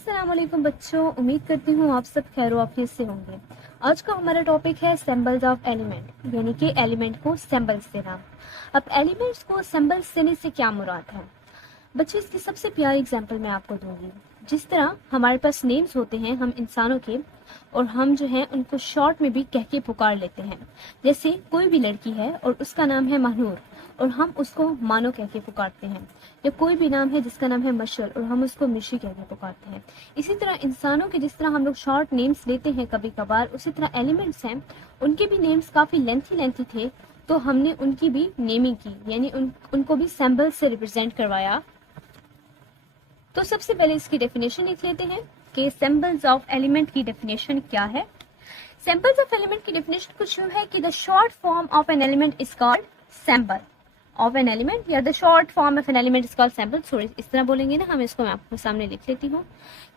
अस्सलाम वालेकुम बच्चों, उम्मीद करती हूँ आप सब खैर वाफियत से होंगे। आज का हमारा टॉपिक है सिंबल्स ऑफ एलिमेंट, यानी कि एलिमेंट को सिंबल्स देना। अब एलिमेंट्स को सिंबल्स देने से क्या मुराद है बच्चे, इसकी सबसे प्यारी एग्जांपल मैं आपको दूंगी। जिस तरह हमारे पास नेम्स होते हैं हम इंसानों के, और हम जो है उनको शॉर्ट में भी कह के पुकार लेते हैं। जैसे कोई भी लड़की है और उसका नाम है महनूर और हम उसको मानो कह के पुकारते हैं, या कोई भी नाम है जिसका नाम है मशल और हम उसको मिशी कह के पुकारते हैं। इसी तरह इंसानों के जिस तरह हम लोग शॉर्ट नेम्स लेते हैं कभी कभार, उसी तरह एलिमेंट्स हैं, उनके भी नेम्स काफ़ी लेंथी थे, तो हमने उनकी भी नेमिंग की, यानी उनको भी सिंबल से रिप्रेजेंट करवाया। तो सबसे पहले इसकी डेफिनेशन लिख लेते हैं कि सिंबल्स ऑफ एलिमेंट की डेफिनेशन क्या है। सिंबल्स ऑफ एलिमेंट की डेफिनेशन कुछ यूं है कि the short form of an element is called symbol of an element, या the short form of an element is called symbol. Sorry, इस तरह बोलेंगे ना हम, इसको मैं आपको सामने लिख लेती हूँ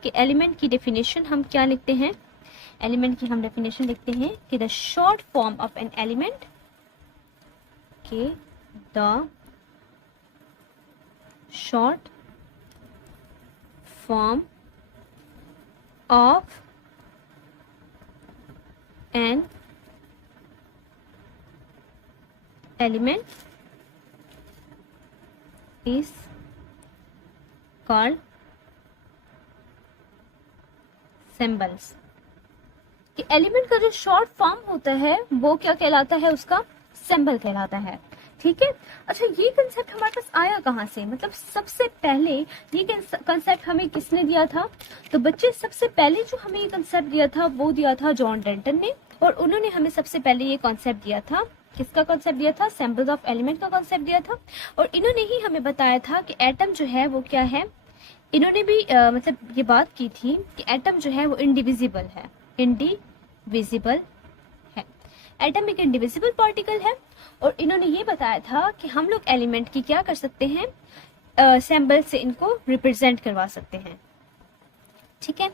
कि एलिमेंट की डेफिनेशन हम क्या लिखते हैं। एलिमेंट की हम डेफिनेशन लिखते हैं कि the short form of an element, के the short form of an element is called symbols। कि एलिमेंट का जो शॉर्ट फॉर्म होता है वो क्या कहलाता है, उसका सिंबल कहलाता है। ठीक है, अच्छा ये कंसेप्ट हमारे पास आया कहाँ से, मतलब सबसे पहले ये कंसेप्ट हमें किसने दिया था। तो बच्चे सबसे पहले जो हमें ये कंसेप्ट दिया था वो दिया था जॉन डेल्टन ने, और उन्होंने हमें सबसे पहले ये कॉन्सेप्ट दिया था। किसका कॉन्सेप्ट दिया था? सिंबल्स ऑफ एलिमेंट का कॉन्सेप्ट दिया था। और इन्होंने ही हमें बताया था कि एटम जो है वो क्या है। इन्होंने भी मतलब ये बात की थी कि एटम जो है वो इंडिविजिबल है, इंडिविजिबल है। एटम एक इंडिविजिबल पार्टिकल है, और इन्होंने ये बताया था कि हम लोग एलिमेंट की क्या कर सकते हैं, सिंबल से इनको रिप्रेजेंट करवा सकते हैं। ठीक है,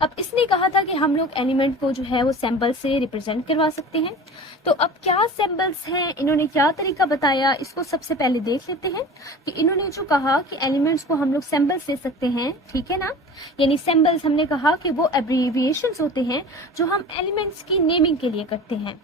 अब इसने कहा था कि हम लोग एलिमेंट को जो है वो सिंबल से रिप्रेजेंट करवा सकते हैं। तो अब क्या सिंबल्स हैं, इन्होंने क्या तरीका बताया, इसको सबसे पहले देख लेते हैं। कि इन्होंने जो कहा कि एलिमेंट्स को हम लोग सिंबल्स दे सकते हैं, ठीक है ना, यानी सिंबल्स हमने कहा कि वो एब्रीविएशंस होते हैं जो हम एलिमेंट्स की नेमिंग के लिए करते हैं।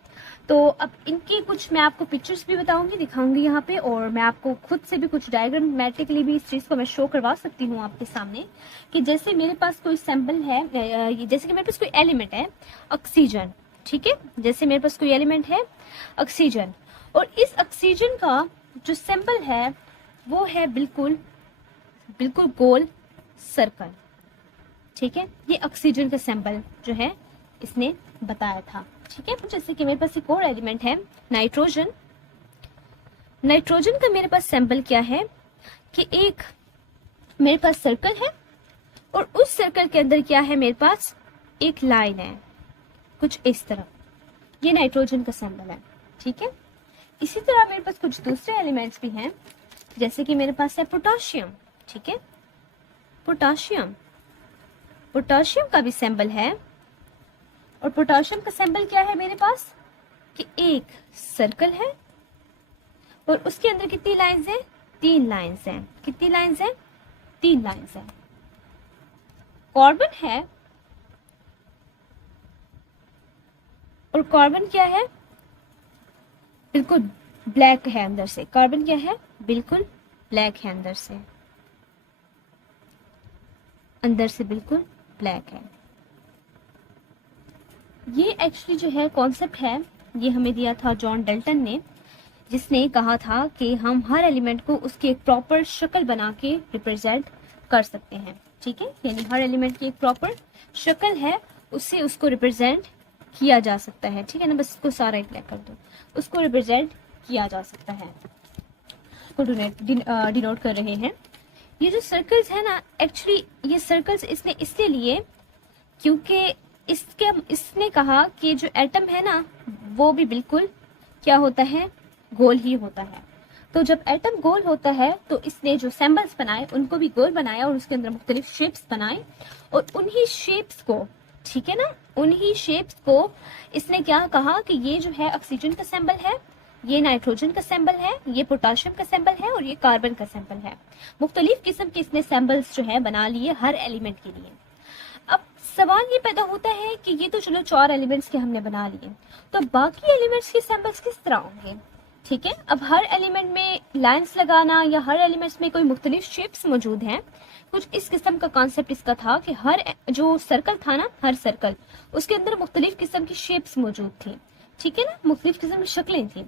तो अब इनकी कुछ मैं आपको पिक्चर्स भी बताऊंगी, दिखाऊंगी यहाँ पे, और मैं आपको खुद से भी कुछ डायग्रामेटिकली भी इस चीज़ को मैं शो करवा सकती हूँ आपके सामने। कि जैसे मेरे पास कोई सिंबल है, जैसे कि मेरे पास कोई एलिमेंट है ऑक्सीजन, ठीक है, जैसे मेरे पास कोई एलिमेंट है ऑक्सीजन, और इस ऑक्सीजन का जो सिंबल है वो है बिल्कुल गोल सर्कल। ठीक है, ये ऑक्सीजन का सिंबल जो है इसने बताया था। ठीक है, जैसे कि मेरे पास एक और एलिमेंट है नाइट्रोजन। नाइट्रोजन का मेरे पास सिंबल क्या है कि एक मेरे पास सर्कल है, और उस सर्कल के अंदर क्या है, मेरे पास एक लाइन है कुछ इस तरह। ये नाइट्रोजन का सिंबल है। ठीक है, इसी तरह मेरे पास कुछ दूसरे एलिमेंट्स भी हैं, जैसे कि मेरे पास है पोटाशियम। ठीक है, पोटाशियम का भी सिंबल है, और पोटाशियम का सिंबल क्या है मेरे पास कि एक सर्कल है, और उसके अंदर कितनी लाइंस हैं? 3 लाइंस हैं। कितनी लाइंस हैं? 3 लाइंस हैं। कार्बन है, और कार्बन क्या है, बिल्कुल ब्लैक है अंदर से। कार्बन क्या है, बिल्कुल ब्लैक है अंदर से बिल्कुल ब्लैक है। ये एक्चुअली जो है कॉन्सेप्ट है, ये हमें दिया था जॉन डेल्टन ने, जिसने कहा था कि हम हर एलिमेंट को उसकी एक प्रॉपर शक्ल बना के रिप्रेजेंट कर सकते हैं। ठीक है, यानी हर एलिमेंट की एक प्रॉपर शक्ल है, उससे उसको रिप्रेजेंट किया जा सकता है। ठीक है ना, बस इसको सारा एक ब्लैक कर दो, उसको रिप्रेजेंट किया जा सकता है, को डिनोट कर रहे हैं। ये जो सर्कल्स है ना, एक्चुअली ये सर्कल्स इसने इसलिए लिए क्योंकि इसने कहा कि जो एटम है ना वो भी बिल्कुल क्या होता है, गोल ही होता है। तो जब एटम गोल होता है तो इसने जो सिंबल्स बनाए उनको भी गोल बनाया, और उसके अंदर मुख्तलिफ शेप्स बनाए, और उन्हीं शेप्स को, ठीक है ना, उन्हीं शेप्स को इसने क्या कहा कि ये जो है ऑक्सीजन का सिंबल है, ये नाइट्रोजन का सिंबल है, ये पोटाशियम का सिंबल है, और ये कार्बन का सिंबल है। मुख्तलिफ किस्म के इसने सिंबल्स जो है बना लिए हर एलिमेंट के लिए। सवाल ये पैदा होता है कि ये तो चलो 4 एलिमेंट्स के हमने बना लिए, तो बाकी एलिमेंट्स के सैंपल्स किस तरह होंगे? ठीक है, अब हर एलिमेंट में लाइंस लगाना या हर एलिमेंट्स में कोई मुख्तलिफ शेप्स मौजूद हैं, कुछ इस किस्म का कॉन्सेप्ट इसका था कि हर जो सर्कल था ना, हर सर्कल उसके अंदर मुख्तलिफ किस्म की शेप्स मौजूद थी। ठीक है ना, मुख्तलिफ किस्म की शक्लें थी।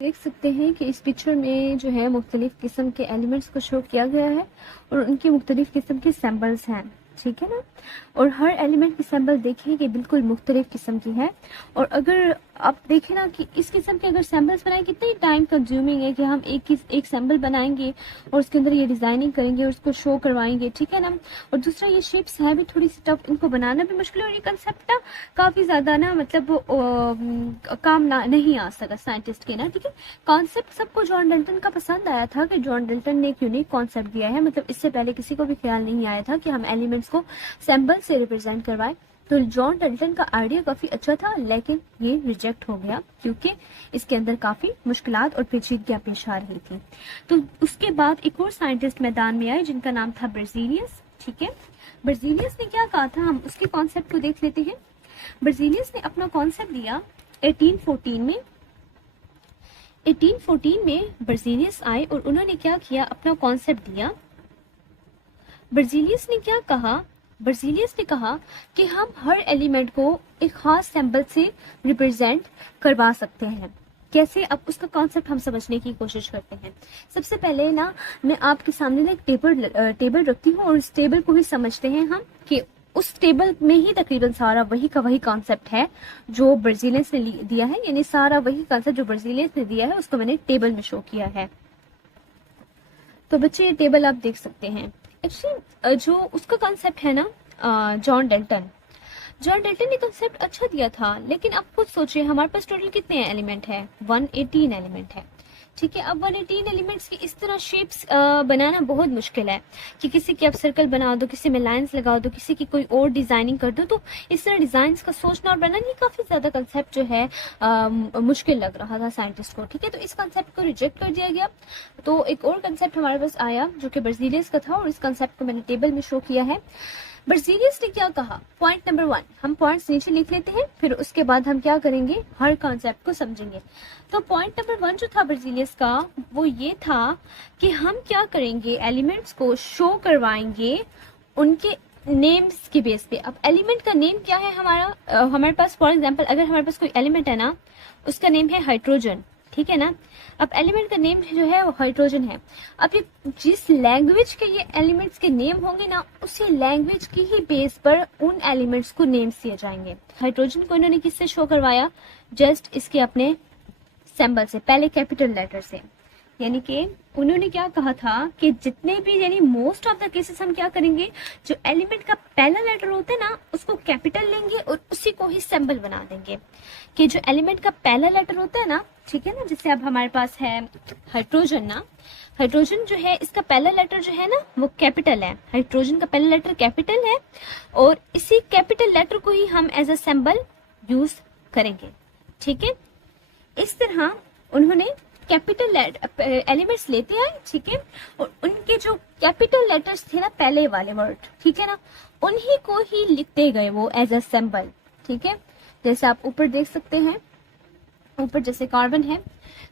देख सकते हैं कि इस पिक्चर में जो है मुख्तलिफ किस्म के एलिमेंट्स को शो किया गया है और उनकी मुख्तलिफ किस्म के सैम्पल्स हैं। ठीक है ना, और हर एलिमेंट की सैंपल देखें कि बिल्कुल मुख्तलिफ किस्म की है। और अगर आप देखें ना कि इस किस्म के अगर सैंपल्स बनाए कितनी टाइम कंज्यूमिंग है कि हम एक सैंपल बनाएंगे और उसके अंदर ये डिज़ाइनिंग करेंगे और उसको शो करवाएंगे। ठीक है ना, और दूसरा ये शेप्स है भी थोड़ी सी टफ, इनको बनाना भी मुश्किल है और ये कंसेप्ट ना काफ़ी ज़्यादा ना मतलब काम ना नहीं आ सका साइंटिस्ट के ना। ठीक है, कॉन्सेप्ट सबको जॉन डल्टन का पसंद आया था कि जॉन डल्टन ने एक यूनिक कॉन्सेप्ट दिया है, मतलब इससे पहले किसी को भी ख्याल नहीं आया था कि हम एलिमेंट्स को सैंपल से रिप्रेजेंट करवाएं। तो जॉन डल्टन का आइडिया काफी अच्छा था, लेकिन ये रिजेक्ट हो गया क्योंकि इसके अंदर काफी मुश्किलात और पेचीदगियां पेश आ रही थी। तो उसके बाद एक और साइंटिस्ट मैदान में आए जिनका नाम था बेrzelius। ठीक है, बेrzelius ने क्या कहा था, हम उसके कॉन्सेप्ट को देख लेते हैं। बेrzelius ने अपना कॉन्सेप्ट दिया 1814 में। 1814 में बेrzelius आए और उन्होंने क्या किया, अपना कॉन्सेप्ट दिया। बेrzelius ने क्या कहा, बेrzelius ने कहा कि हम हर एलिमेंट को एक खास सैंपल से रिप्रेजेंट करवा सकते हैं। कैसे, अब उसका कॉन्सेप्ट हम समझने की कोशिश करते हैं। सबसे पहले ना मैं आपके सामने ना एक टेबल रखती हूँ और इस टेबल को ही समझते हैं हम कि उस टेबल में ही तकरीबन सारा वही का वही कॉन्सेप्ट है जो बेrzelius ने दिया है, यानी सारा वही कॉन्सेप्ट जो बेrzelius ने दिया है उसको मैंने टेबल में शो किया है। तो बच्चे ये टेबल आप देख सकते हैं। एक्चुअली जो उसका कॉन्सेप्ट है ना, जॉन डल्टन ने कॉन्सेप्ट अच्छा दिया था, लेकिन आप खुद सोचिए हमारे पास टोटल कितने एलिमेंट है, 118 एलिमेंट है। ठीक है, अब 118 एलिमेंट्स की इस तरह शेप्स बनाना बहुत मुश्किल है कि किसी की आप सर्कल बना दो, किसी में लाइंस लगा दो, किसी की कोई और डिजाइनिंग कर दो, तो इस तरह डिजाइंस का सोचना और बनाना ये काफी ज्यादा कंसेप्ट जो है मुश्किल लग रहा था साइंटिस्ट को। ठीक है, तो इस कंसेप्ट को रिजेक्ट कर दिया गया। तो एक और कंसेप्ट हमारे पास आया जो कि बेrzelius का था और इस कंसेप्ट को मैंने टेबल में शो किया है। बेrzelius ने क्या कहा, पॉइंट नंबर 1, हम पॉइंट्स नीचे लिख लेते हैं, फिर उसके बाद हम क्या करेंगे, हर कॉन्सेप्ट को समझेंगे। तो पॉइंट नंबर 1 जो था बेrzelius का वो ये था कि हम क्या करेंगे, एलिमेंट्स को शो करवाएंगे उनके नेम्स के बेस पे। अब एलिमेंट का नेम क्या है हमारा, हमारे पास फॉर एग्जांपल अगर हमारे पास कोई एलिमेंट है ना, उसका नेम है हाइड्रोजन। ठीक है ना, अब एलिमेंट का नेम जो है वो हाइड्रोजन है। अब ये जिस लैंग्वेज के ये एलिमेंट्स के नेम होंगे ना, उसी लैंग्वेज की ही बेस पर उन एलिमेंट्स को नेम्स दिए जाएंगे। हाइड्रोजन को इन्होंने किससे शो करवाया, जस्ट इसके अपने सिंबल से, पहले कैपिटल लेटर से। यानी कि उन्होंने क्या कहा था कि जितने भी, यानी मोस्ट ऑफ द केसेस हम क्या करेंगे, जो एलिमेंट का पहला लेटर होता है ना उसको कैपिटल लेंगे और उसी को ही सिंबल बना देंगे। कि जो एलिमेंट का पहला लेटर होता है ना, ठीक है ना, जैसे अब हमारे पास है हाइड्रोजन ना, हाइड्रोजन जो है इसका पहला लेटर जो है ना वो कैपिटल है, हाइड्रोजन का पहला लेटर कैपिटल है और इसी कैपिटल लेटर को ही हम एज अ सिंबल यूज करेंगे। ठीक है, इस तरह उन्होंने कैपिटल एलिमेंट्स लेते आए। ठीक है, और उनके जो कैपिटल लेटर्स थे ना पहले वाले वर्ड, ठीक है ना, उन्हीं को ही लिखते गए वो एज अ सिंबल। ठीक है, जैसे आप ऊपर देख सकते हैं, ऊपर जैसे कार्बन है,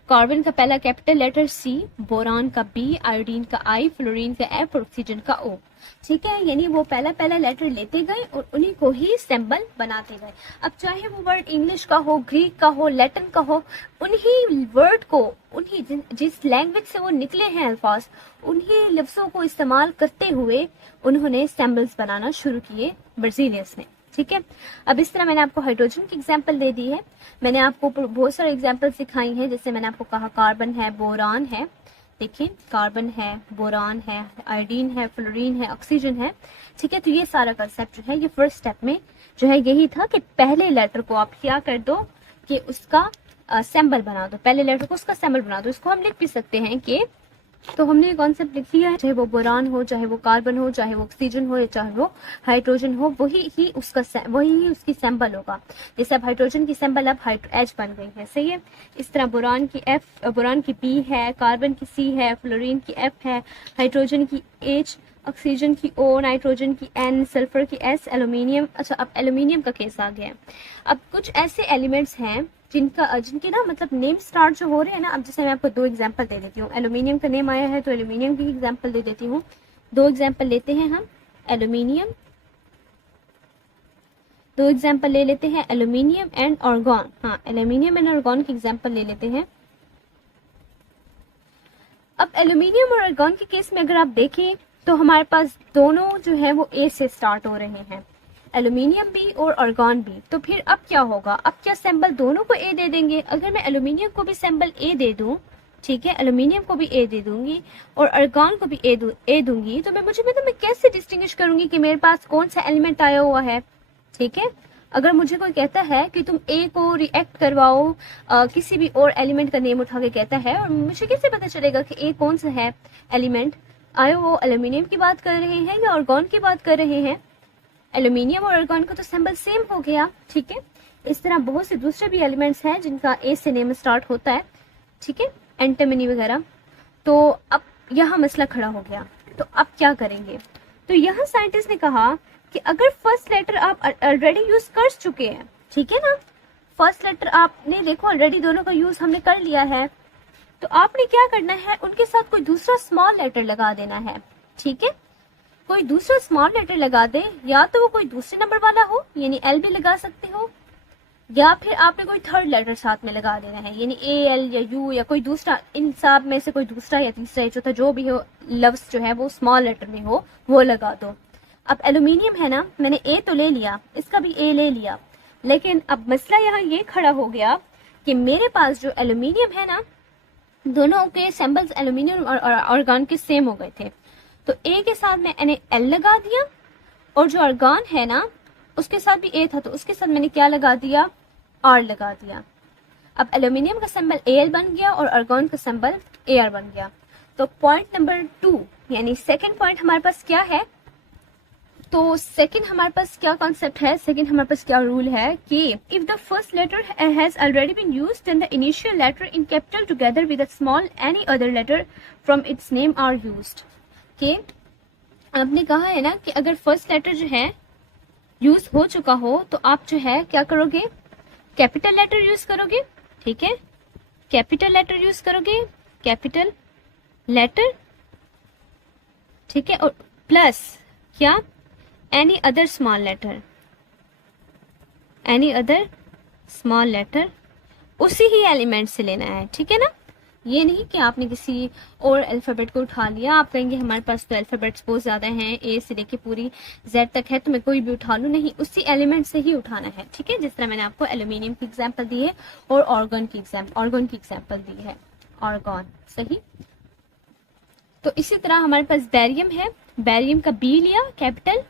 कार्बन का पहला कैपिटल लेटर सी, बोरान का बी, आयोडीन का आई, फ्लोरीन का एफ और ऑक्सीजन का ओ। ठीक है, यानी वो पहला लेटर लेते गए और उन्हीं को ही सिंबल बनाते गए। अब चाहे वो वर्ड इंग्लिश का हो, ग्रीक का हो, लैटिन का हो, उन्हीं वर्ड को, उन्हीं जिस लैंग्वेज से वो निकले हैं अल्फाज, उन्हीं लफ्जों को इस्तेमाल करते हुए उन्होंने सिंबल्स बनाना शुरू किए बेrzelius ने। ठीक है, अब इस तरह मैंने आपको हाइड्रोजन की एग्जांपल दे दी है, मैंने आपको बहुत सारे एग्जांपल सिखाई हैं। जैसे मैंने आपको कहा कार्बन है, बोरान है, देखिए कार्बन है, बोरान है, आयोडीन है, फ्लोरीन है, ऑक्सीजन है। ठीक है, तो ये सारा कंसेप्ट जो है ये फर्स्ट स्टेप में जो है यही था कि पहले लेटर को आप क्या कर दो कि उसका सिंबल बना दो, पहले लेटर को उसका सिंबल बना दो। इसको हम लिख भी सकते हैं कि तो हमने ये कॉन्सेप्ट लिख लिया है, चाहे वो बोरान हो, चाहे वो कार्बन हो, चाहे वो ऑक्सीजन हो, या चाहे वो हाइड्रोजन हो, वही ही उसकी सिंबल होगा। जैसे अब हाइड्रोजन की सिंबल अब H बन गई है, सही है। इस तरह बोरान की P है, कार्बन की C है, फ्लोरीन की F है, हाइड्रोजन की H, ऑक्सीजन की O, नाइट्रोजन की N, सल्फर की S, एल्यूमिनियम। अच्छा, अब एल्यूमिनियम का केस आ गया है। अब कुछ ऐसे एलिमेंट्स हैं जिनके ना मतलब नेम स्टार्ट जो हो रहे हैं ना, अब जैसे मैं आपको 2 एग्जांपल दे देती हूँ। एल्यूमिनियम का नेम आया है तो एल्यूमिनियम की एग्जांपल दे देती हूँ। 2 एग्जांपल लेते हैं हम, एल्यूमिनियम। 2 एग्जांपल ले लेते हैं, एल्यूमिनियम एंड आर्गॉन। हाँ, एल्यूमिनियम एंड आर्गॉन की एग्जांपल ले लेते हैं। अब एल्यूमिनियम और आर्गॉन के केस में अगर आप देखें तो हमारे पास दोनों जो है वो ए से स्टार्ट हो रहे हैं, एल्यूमिनियम भी और आर्गॉन भी। तो फिर अब क्या होगा, अब क्या सिंबल दोनों को ए दे देंगे? अगर मैं एल्यूमिनियम को भी सिंबल ए दे दूं, ठीक है, एल्यूमिनियम को भी ए दे दूंगी और आर्गॉन को भी ए दूंगी, तो मैं कैसे डिस्टिंग्विश करूंगी कि मेरे पास कौन सा एलिमेंट आया हुआ है? ठीक है, अगर मुझे कोई कहता है कि तुम ए को रिएक्ट करवाओ, किसी भी और एलिमेंट का नेम उठा के कहता है, और मुझे कैसे पता चलेगा कि ए कौन सा है एलिमेंट? आए वो एल्यूमिनियम की बात कर रहे हैं या आर्गॉन की बात कर रहे हैं? एल्यूमिनियम और आर्गॉन का तो सिंबल सेम हो गया, ठीक है। इस तरह बहुत से दूसरे भी एलिमेंट्स हैं जिनका ए से नेम स्टार्ट होता है, ठीक है, एंटिमनी वगैरह। तो अब यहाँ मसला खड़ा हो गया, तो अब क्या करेंगे? तो यहाँ साइंटिस्ट ने कहा कि अगर फर्स्ट लेटर आप ऑलरेडी यूज कर चुके हैं, ठीक है ना, फर्स्ट लेटर आपने देखो ऑलरेडी दोनों का यूज हमने कर लिया है, तो आपने क्या करना है, उनके साथ कोई दूसरा स्मॉल लेटर लगा देना है, ठीक है। कोई दूसरा स्मॉल लेटर लगा दे, या तो वो कोई दूसरे नंबर वाला हो, यानी एल भी लगा सकते हो, या फिर आपने कोई थर्ड लेटर साथ में लगा देना है, यानी ए एल या यू या कोई दूसरा, इन सब में से कोई दूसरा या तीसरा या चौथा जो भी हो लफ्ज जो है वो स्मॉल लेटर में हो, वो लगा दो। अब एल्यूमिनियम है ना, मैंने ए तो ले लिया, इसका भी ए ले लिया, लेकिन अब मसला यहाँ ये खड़ा हो गया कि मेरे पास जो एल्यूमिनियम है ना, दोनों के सिंबल्स एल्यूमिनियम और आर्गॉन के सेम हो गए थे। तो ए के साथ मैंने एल लगा दिया, और जो आर्गॉन है ना उसके साथ भी ए था, तो उसके साथ मैंने क्या लगा दिया, आर लगा दिया। अब एल्यूमिनियम का सिंबल एल बन गया और आर्गॉन का सिंबल एआर बन गया। तो पॉइंट नंबर 2 यानी सेकंड पॉइंट हमारे पास क्या है, तो सेकंड हमारे पास क्या कॉन्सेप्ट है, सेकंड हमारे पास क्या रूल है कि if the first letter has already been used then the initial letter in capital together with a small any other letter from its name are used. कि आपने कहा है ना कि अगर फर्स्ट लेटर जो है यूज हो चुका हो तो आप जो है क्या करोगे, कैपिटल लेटर यूज करोगे, ठीक है, कैपिटल लेटर यूज करोगे, कैपिटल लेटर, ठीक है, और प्लस क्या, any other small letter, any other small letter उसी ही एलिमेंट से लेना है, ठीक है ना। ये नहीं कि आपने किसी और अल्फाबेट को उठा लिया, आप कहेंगे हमारे पास तो अल्फाबेट्स बहुत ज्यादा हैं, ए से लेके पूरी जेड तक है, तो मैं कोई भी उठा लूं, नहीं, उसी एलिमेंट से ही उठाना है, ठीक है। जिस तरह मैंने आपको एल्यूमिनियम की एग्जांपल दी है और आर्गॉन की एग्जांपल दी है, आर्गॉन, सही। तो इसी तरह हमारे पास बैरियम है, बैरियम का बी लिया कैपिटल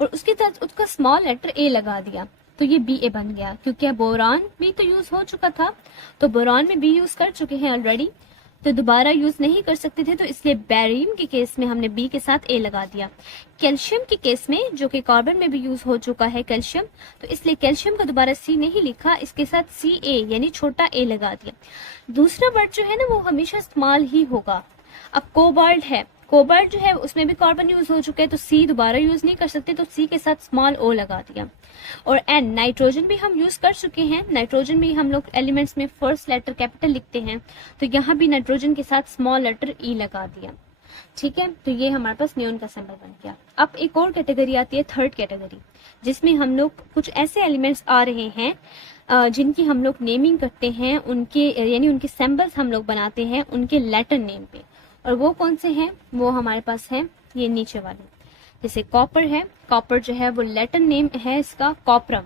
और उसके साथ उसका स्मॉल लेटर ए लगा दिया, तो ये बी ए बन गया, क्योंकि बोरान भी तो यूज हो चुका था, तो बोरान में बी यूज कर चुके हैं ऑलरेडी, तो दोबारा यूज नहीं कर सकते थे, तो इसलिए बैरियम के केस में हमने बी के साथ ए लगा दिया। कैल्शियम के केस में, जो कि कार्बन में भी यूज हो चुका है कैल्शियम, तो इसलिए कैल्शियम का दोबारा सी नहीं लिखा, इसके साथ सी ए यानी छोटा ए लगा दिया। दूसरा वर्ड जो है ना वो हमेशा स्मॉल ही होगा। अब कोबाल्ट है, कोबाल्ट जो है उसमें भी कार्बन यूज हो चुका है, तो सी दोबारा यूज नहीं कर सकते, तो सी के साथ स्मॉल ओ लगा दिया। और एन, नाइट्रोजन भी हम यूज कर चुके हैं, नाइट्रोजन भी हम लोग एलिमेंट्स में फर्स्ट लेटर कैपिटल लिखते हैं, तो यहाँ भी नाइट्रोजन के साथ स्मॉल लेटर ई लगा दिया, ठीक है। तो ये हमारे पास नियोन का सिंबल बन गया। अब एक और कैटेगरी आती है, थर्ड कैटेगरी, जिसमें हम लोग कुछ ऐसे एलिमेंट्स आ रहे हैं जिनकी हम लोग नेमिंग करते हैं, उनके यानी उनके सिंबल्स हम लोग बनाते हैं उनके लेटर नेम पे, और वो कौन से हैं, वो हमारे पास है ये नीचे वाले। जैसे कॉपर है, कॉपर जो है वो लेटर नेम है इसका कॉपरम,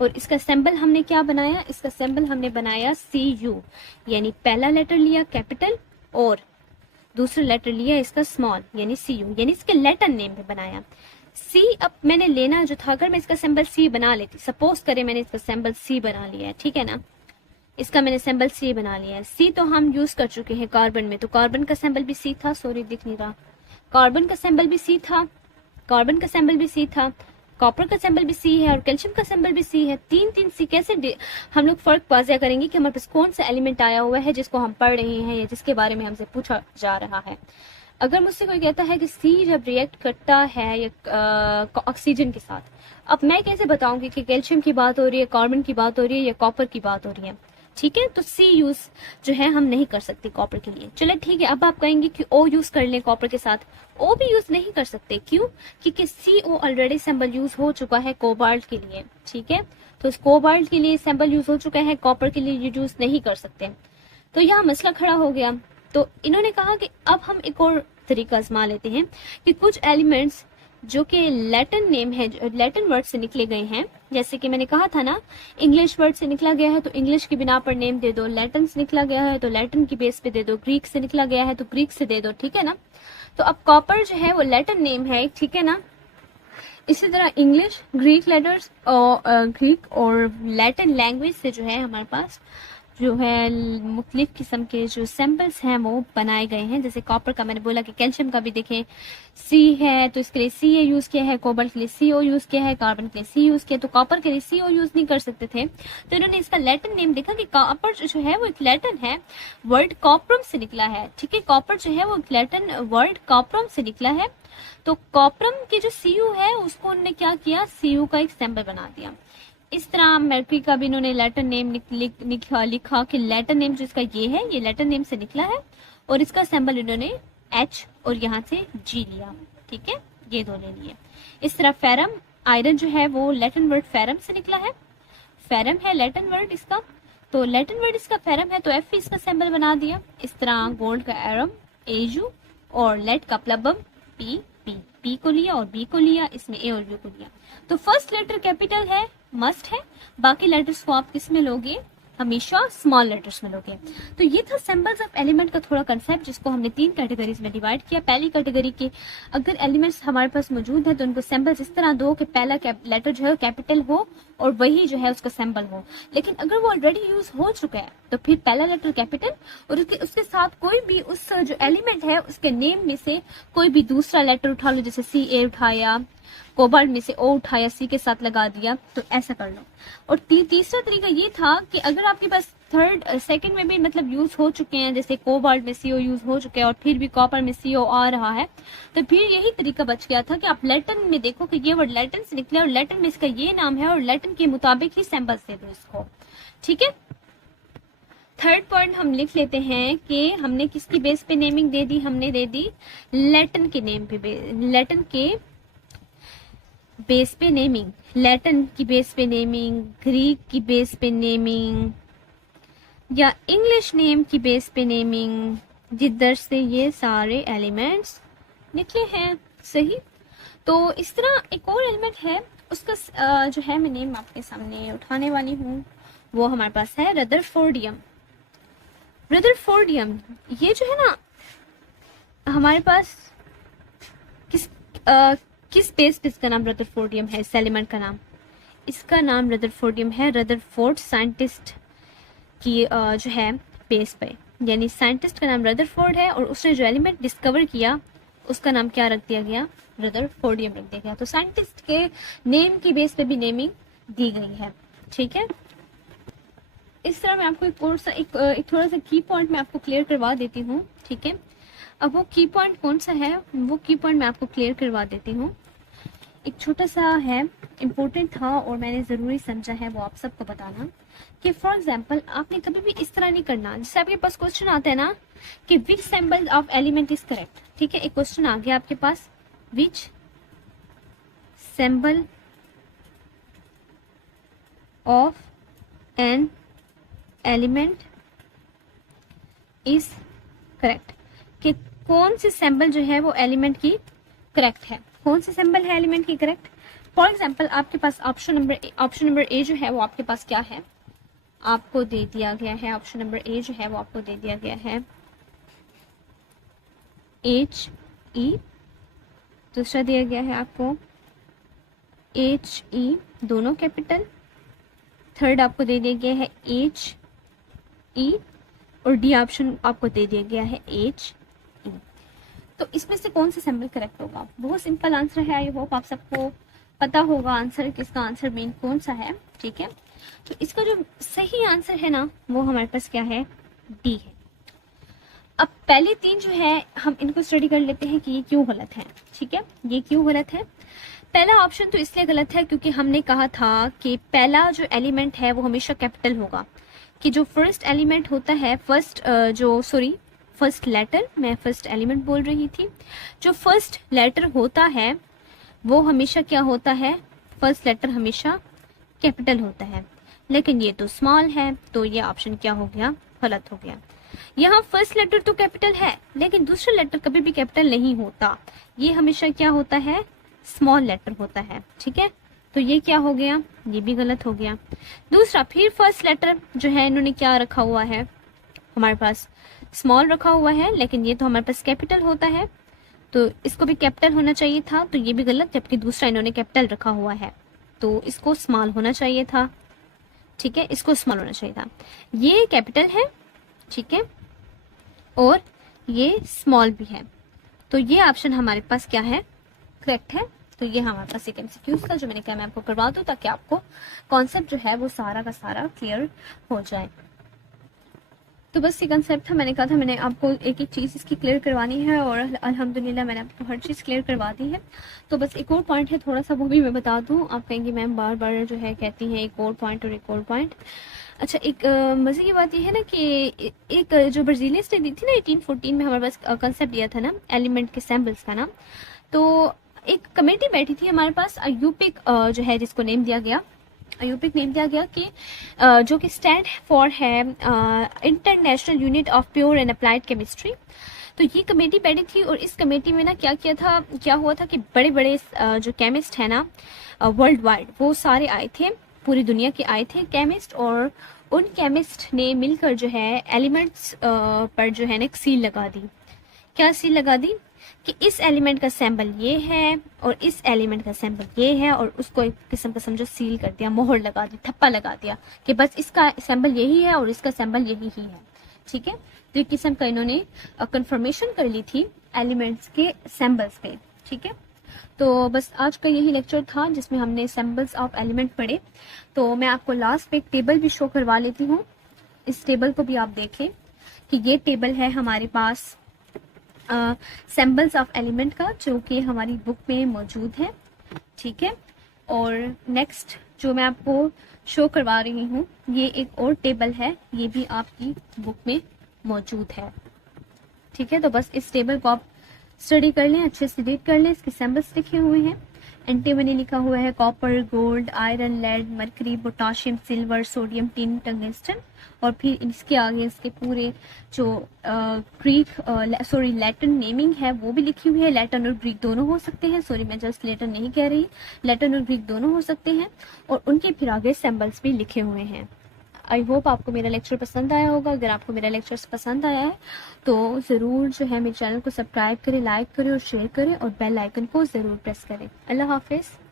और इसका सिंबल हमने क्या बनाया, इसका सिंबल हमने बनाया CU, यानी पहला लेटर लिया कैपिटल और दूसरा लेटर लिया इसका स्मॉल यानी CU, यानी इसके लेटर नेम पे बनाया। C अब मैंने लेना जो था, अगर मैं इसका सिंबल C बना लेती, सपोज करें मैंने इसका सिंबल C बना लिया है, ठीक है ना, इसका मैंने सिंबल सी बना लिया है। सी तो हम यूज कर चुके हैं कार्बन में, तो कार्बन का सिंबल भी सी था, सॉरी दिख नहीं रहा, कार्बन का सिंबल भी सी था, कार्बन का सिंबल भी सी था, कॉपर का सिंबल भी सी है और कैल्शियम का सिंबल भी सी है। तीन तीन सी कैसे हम लोग फर्क वाज़ेह करेंगे कि हमारे पास कौन सा एलिमेंट आया हुआ है जिसको हम पढ़ रहे हैं या जिसके बारे में हमसे पूछा जा रहा है। अगर मुझसे कोई कहता है कि सी जब रिएक्ट करता है या ऑक्सीजन के साथ, अब मैं कैसे बताऊंगी कि कैल्शियम की बात हो रही है, कार्बन की बात हो रही है या कॉपर की बात हो रही है, ठीक है। तो सी यूज जो है हम नहीं कर सकते कॉपर के लिए। चलो ठीक है, अब आप कहेंगे कि ओ यूज कर लें कॉपर के साथ, ओ भी यूज नहीं कर सकते, क्यों? क्योंकि सी ओ ऑलरेडी सिंबल यूज हो चुका है कोबाल्ट के लिए, ठीक है। तो इस कोबाल्ट के लिए सिंबल यूज हो चुका है, कॉपर के लिए ये यूज नहीं कर सकते। तो यहाँ मसला खड़ा हो गया। तो इन्होंने कहा कि अब हम एक और तरीका आजमा लेते हैं कि कुछ एलिमेंट्स जो कि लैटिन नेम है, लैटिन वर्ड से निकले गए हैं, जैसे कि मैंने कहा था ना, इंग्लिश वर्ड से निकला गया है तो इंग्लिश की बिना पर नेम दे दो, लैटिन से निकला गया है तो लैटिन की बेस पे दे दो, ग्रीक से निकला गया है तो ग्रीक से दे दो, ठीक है ना। तो अब कॉपर जो है वो लैटिन नेम है, ठीक है ना। इसी तरह इंग्लिश, ग्रीक लेटर्स और ग्रीक और लैटिन लैंग्वेज से जो है हमारे पास जो है मुख्तलिफ किस्म के जो सैम्पल्स हैं वो बनाए गए हैं। जैसे कॉपर का मैंने बोला कि कैल्शियम का भी देखें सी है तो इसके लिए सी ए यूज किया है, कोबाल्ट के लिए सी ओ यूज किया है, कार्बन के लिए सी यूज किया, तो कॉपर के लिए सी ओ यूज नहीं कर सकते थे। तो इन्होंने इसका लैटिन नेम देखा कि कॉपर जो है वो एक लैटिन है, वर्ड कॉपरम से निकला है, ठीक है। कॉपर जो है वो एक लैटिन वर्ड कॉपरम से निकला है। तो कॉपरम के जो सी यू है उसको उन्होंने क्या किया, सी यू का एक सैम्पल बना दिया। इस तरह मर्क्यूरी का भी इन्होंने लैटिन नेम लिखा कि लैटिन नेम जो इसका ये लैटिन नेम से निकला है और इसका सिंबल इन्होंने एच और यहाँ से जी लिया, ठीक है, ये दो ले लिए। इस तरह फेरम, आयरन जो है वो लैटिन वर्ड फेरम से निकला है, फेरम है लैटिन वर्ड इसका, तो लैटिन वर्ड इसका फेरम है तो एफ इसका सिंबल बना दिया। इस तरह गोल्ड का एरम एयू और लेड का प्लबम पी, पी को लिया और बी को लिया, इसमें ए और यू को लिया। तो फर्स्ट लेटर कैपिटल है, मस्ट है, बाकी लेटर्स को आप किस में लोगे, हमेशा स्मॉल लेटर्स में लोगे। तो ये था सिंबल्स ऑफ एलिमेंट का थोड़ा कंसेप्ट, जिसको हमने तीन कैटेगरीज में डिवाइड किया। पहली कैटेगरी के अगर एलिमेंट्स हमारे पास मौजूद है तो उनको सिंबल्स इस तरह दो कि पहला लेटर जो है कैपिटल हो और वही जो है उसका सिंबल हो। लेकिन अगर वो ऑलरेडी यूज हो चुका है तो फिर पहला लेटर कैपिटल और उसके साथ कोई भी उस जो एलिमेंट है उसके नेम में से कोई भी दूसरा लेटर उठा लो, जैसे सी ए उठाया, कोबाल्ट में से ओ उठाया, सी के साथ लगा दिया, तो ऐसा कर लो। और तीसरा तरीका ये था कि अगर आपके पास थर्ड सेकंड में भी मतलब यूज हो चुके हैं, जैसे कोबाल्ट में सीओ यूज हो चुके हैं और फिर भी कॉपर में सीओ आ रहा है, तो फिर यही तरीका बच गया था कि आप लैटिन में देखो कि ये वर्ड लैटिन से निकला और लैटिन में इसका ये नाम है और लैटिन के मुताबिक ही सैंपल्स दे दो इसको, ठीक है। थर्ड पॉइंट हम लिख लेते हैं कि हमने किसकी बेस पे नेमिंग दे दी, हमने दे दी लैटिन के नेम पे, लैटिन के बेस पे नेमिंग, लैटिन की बेस पे नेमिंग, ग्रीक की बेस पे नेमिंग या इंग्लिश नेम की बेस पे नेमिंग, जिधर से ये सारे एलिमेंट्स निकले हैं, सही। तो इस तरह एक और एलिमेंट है, उसका जो है मैं नेम आपके सामने उठाने वाली हूँ, वो हमारे पास है रदरफोर्डियम। रदरफोर्डियम ये जो है ना हमारे पास किस बेस पे इसका नाम रदरफोर्डियम है, इस एलिमेंट का नाम, इसका नाम रदरफोर्डियम है रदरफोर्ड साइंटिस्ट की जो है बेस पे, यानी साइंटिस्ट का नाम रदरफोर्ड है और उसने जो एलिमेंट डिस्कवर किया उसका नाम क्या रख दिया गया, रदरफोर्डियम रख दिया गया। तो साइंटिस्ट के नेम की बेस पे भी नेमिंग दी गई है, ठीक है। इस तरह मैं आपको एक थोड़ा सा की पॉइंट मैं आपको क्लियर करवा देती हूँ, ठीक है। अब वो की पॉइंट कौन सा है, वो की पॉइंट मैं आपको क्लियर करवा देती हूँ। एक छोटा सा है, इम्पोर्टेंट था और मैंने ज़रूरी समझा है वो आप सबको बताना कि फॉर एग्जांपल आपने कभी भी इस तरह नहीं करना, जैसे आपके पास क्वेश्चन आता है ना कि which symbol of element is correct, ठीक है। एक क्वेश्चन आ गया आपके पास, which symbol of an element is correct, कि कौन सी सिंबल जो है वो एलिमेंट की करेक्ट है, कौन सी सिंबल है एलिमेंट की करेक्ट। फॉर एग्जांपल आपके पास ऑप्शन नंबर ए जो है वो आपके पास क्या है, आपको दे दिया गया है, ऑप्शन नंबर ए जो है वो आपको दे दिया गया है एच ई, दूसरा दिया गया है आपको एच ई दोनों कैपिटल, थर्ड आपको दे दिया गया है एच ई, और डी ऑप्शन आपको दे दिया गया है एच ई। तो इसमें से कौन सा सिंबल करेक्ट होगा? बहुत सिंपल आंसर है, आई होप आप सबको पता होगा आंसर, किसका आंसर मेन कौन सा है। ठीक है, तो इसका जो सही आंसर है ना वो हमारे पास क्या है? डी है। अब पहले तीन जो है हम इनको स्टडी कर लेते हैं कि ये क्यों गलत है। ठीक है, ये क्यों गलत है? पहला ऑप्शन तो इसलिए गलत है क्योंकि हमने कहा था कि पहला जो एलिमेंट है वो हमेशा कैपिटल होगा, कि जो फर्स्ट एलिमेंट होता है, फर्स्ट लेटर, मैं फर्स्ट एलिमेंट बोल रही थी, जो फर्स्ट लेटर होता है वो हमेशा क्या होता है? फर्स्ट लेटर हमेशा कैपिटल होता है, लेकिन ये तो स्मॉल है, तो ये ऑप्शन क्या हो गया? गलत हो गया। यहाँ फर्स्ट लेटर तो कैपिटल है लेकिन दूसरा लेटर कभी भी कैपिटल नहीं होता, ये हमेशा क्या होता है? स्मॉल लेटर होता है। ठीक है, तो ये क्या हो गया? ये भी गलत हो गया। दूसरा, फिर फर्स्ट लेटर जो है इन्होंने क्या रखा हुआ है? हमारे पास स्मॉल रखा हुआ है, लेकिन ये तो हमारे पास कैपिटल होता है, तो इसको भी कैपिटल होना चाहिए था, तो ये भी गलत। जबकि दूसरा इन्होंने कैपिटल रखा हुआ है तो इसको स्मॉल होना चाहिए था। ठीक है, इसको स्मॉल होना चाहिए था। ये कैपिटल है, ठीक है, और ये स्मॉल भी है, तो ये ऑप्शन हमारे पास क्या है? करेक्ट है। तो ये हमारे पास एक एमसीक्यूज था जो मैंने कहा मैं आपको करवा दूं ताकि आपको कॉन्सेप्ट जो है वो सारा का सारा क्लियर हो जाए। तो बस ये कंसेप्ट था, मैंने कहा था मैंने आपको एक एक चीज़ इसकी क्लियर करवानी है और अल्हम्दुलिल्लाह मैंने आपको हर चीज़ क्लियर करवा दी है। तो बस एक और पॉइंट है थोड़ा सा, वो भी मैं बता दूं। आप कहेंगे मैम बार बार जो है कहती हैं एक और पॉइंट और एक और पॉइंट। अच्छा, एक मज़े की बात यह है ना कि एक जो ब्राजीलियंस ने दी थी ना 1814 में, हमारे पास कंसेप्ट दिया था ना एलिमेंट के सैम्बल्स का ना, तो एक कमेटी बैठी थी हमारे पास, यूपिक जो है जिसको नेम दिया गया, यूपिक नेम दिया गया कि जो कि स्टैंड फॉर है international unit of pure and applied chemistry. तो ये कमेटी बैठी थी और इस कमेटी में ना क्या हुआ था कि बड़े बड़े जो केमिस्ट है ना वर्ल्ड वाइड, वो सारे आए थे, पूरी दुनिया के आए थे केमिस्ट, और उन केमिस्ट ने मिलकर जो है एलिमेंट्स पर जो है ना एक सील लगा दी। क्या सील लगा दी? कि इस एलिमेंट का सैंपल ये है और इस एलिमेंट का सैंपल ये है, और उसको एक किस्म का समझो सील कर दिया, मोहर लगा दी, ठप्पा लगा दिया कि बस इसका सैंपल यही है और इसका सैंपल यही ही है। ठीक है, तो एक किस्म का इन्होंने कंफर्मेशन कर ली थी एलिमेंट्स के सैंपल्स पे। ठीक है, तो बस आज का यही लेक्चर था जिसमें हमने सैंपल्स ऑफ एलिमेंट पढ़े। तो मैं आपको लास्ट पे एक टेबल भी शो करवा लेती हूँ, इस टेबल को भी आप देखें कि ये टेबल है हमारे पास सैम्बल्स ऑफ एलिमेंट का, जो कि हमारी बुक में मौजूद है। ठीक है, और नेक्स्ट जो मैं आपको शो करवा रही हूँ ये एक और टेबल है, ये भी आपकी बुक में मौजूद है। ठीक है, तो बस इस टेबल को आप स्टडी कर लें, अच्छे से रीड कर लें। इसके सैम्बल्स लिखे हुए हैं, एंटीमनी लिखा हुआ है, copper, gold, iron, lead, mercury, potassium, silver, sodium, tin, tungsten, और फिर इसके आगे इसके पूरे जो लैटिन नेमिंग है वो भी लिखी हुई है। लैटिन और ग्रीक दोनों हो सकते हैं, सॉरी मैं जस्ट लैटिन नहीं कह रही, लैटिन और ग्रीक दोनों हो सकते हैं, और उनके फिर आगे सैम्बल्स भी लिखे हुए हैं। आई होप आपको मेरा लेक्चर पसंद आया होगा। अगर आपको मेरा लेक्चर पसंद आया है तो ज़रूर जो है मेरे चैनल को सब्सक्राइब करें, लाइक करें और शेयर करें, और बेल आइकन को ज़रूर प्रेस करें। अल्लाह हाफिज़।